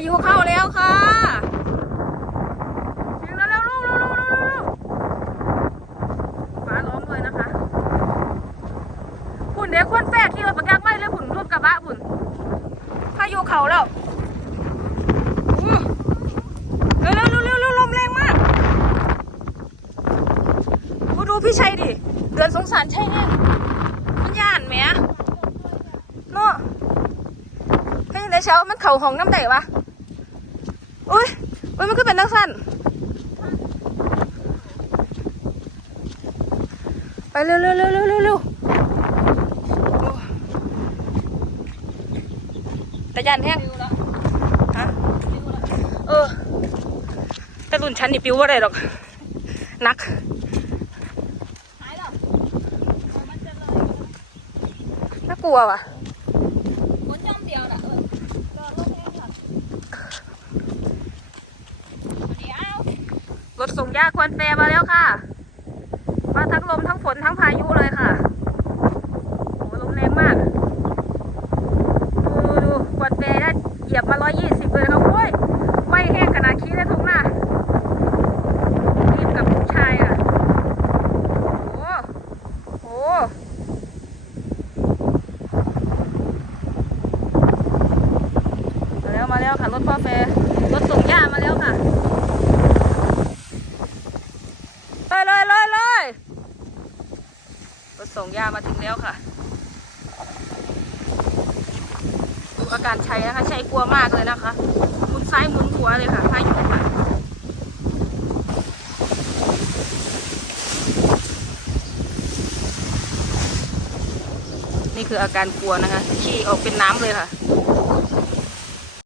ายุเข้าแล้วค่ะถึงแล้วแล้วลูกลูกลูกลูกลูกฟ้าร้องเลยนะคะหุ่นเด็กคนแฝดที่เราประกักไม่เลยหุ่นรถกระบะหุ่นพายุเข้าแล้วเร็วเร็วเร็วเร็วลมแรงมากโอ้ดูพี่ชัยดิ เดือนสงสารชัยเนี่ยมันย่านแหมเนาะเฮ้ยในเช้ามันเข่าของน้ำไดวะ อุ้ยอุ้ยมันก็เป็นนักสั้น ไปเร็วเร็วเร็วเร็วเร็วเร็วต่ยันแห้งฮะเออแต่รุ่นฉันนี่ปิ้วว่าไรหรอก นักน่ากลัวว่ะ ฝนจำเดียวน่ะเออรอรถแห้งก่อนเดี๋ยว รถส่งยาควนแฟมาแล้วค่ะ มาทั้งลมทั้งฝนทั้งพายุเลยค่ะโอ้ลมแรงมาก ดูดูดูควนแฟได้เหยียบมาร้อยยี่สิบเลยนะครับโอ้ยไม่แห้งขนาดขี้ได้ทุกหน้ารีบกับผู้ชายอะโอ้โหมาแล้วมาแล้วค่ะรถพ่อแฟรถส่งยามาแล้วค่ะ เลยเลยเลยเลย รถส่งยามาถึงแล้วค่ะดูอาการชัยนะคะชัยกลัวมากเลยนะคะหมุนซ้ายหมุนขวาเลยค่ะพายุค่ะนี่คืออาการกลัวนะคะขี้ออกเป็นน้ำเลยค่ะ